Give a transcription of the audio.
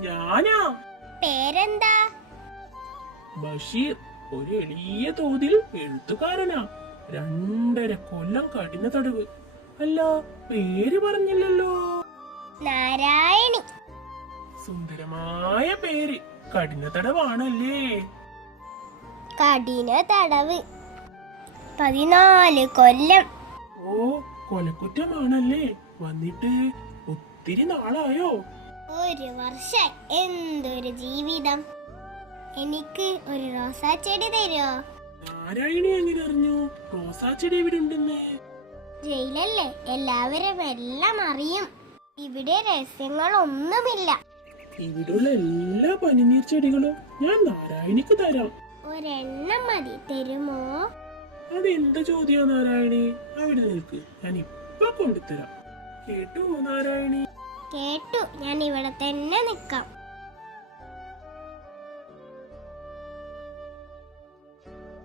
ഞാനാ. പേരെന്താ? ബഷീർ ഒരു എളിയ തോതിൽ എഴുത്തുകാരനാ. രണ്ടര കൊല്ലം കഠിന തടവ്. അല്ല പേര് പറഞ്ഞില്ലല്ലോ. നാരായണി. സുന്ദരമായ പേര്. കഠിന തടവാണല്ലേ. കഠിന തടവ്. പതിനാല് കൊല്ലം. ഓ കൊലക്കുറ്റമാണല്ലേ. വന്നിട്ട് ഒത്തിരി നാളായോ ഒരു വർഷം എന്തൊരു ജീവിതം. എനിക്ക് ഒരു റോസാ ചെടി തരുമോ നാരായണി എങ്ങനെ അറിഞ്ഞു? റോസാ ചെടി ഇവിടെ ഉണ്ടെന്ന് ജയിലല്ലേ? എല്ലാവരും എല്ലാം അറിയും. ഇവിടെ രഹസ്യങ്ങളൊന്നുമില്ല. ഇവിടുള്ള എല്ലാ പനിനീർ ചെടികളും ഞാൻ നാരായണിക്ക് തരാം. ഒരെണ്ണം മതി. തരുമോ? അതെന്ത് ചോദ്യാ നാരായണി? അവിടെ നിൽക്ക് ഞാൻ ഇപ്പൊ കൊണ്ടുതരാം കേട്ടോ നാരായണി? കേട്ടു. ഞാൻ ഇവിടെ തന്നെ നിൽക്കാം.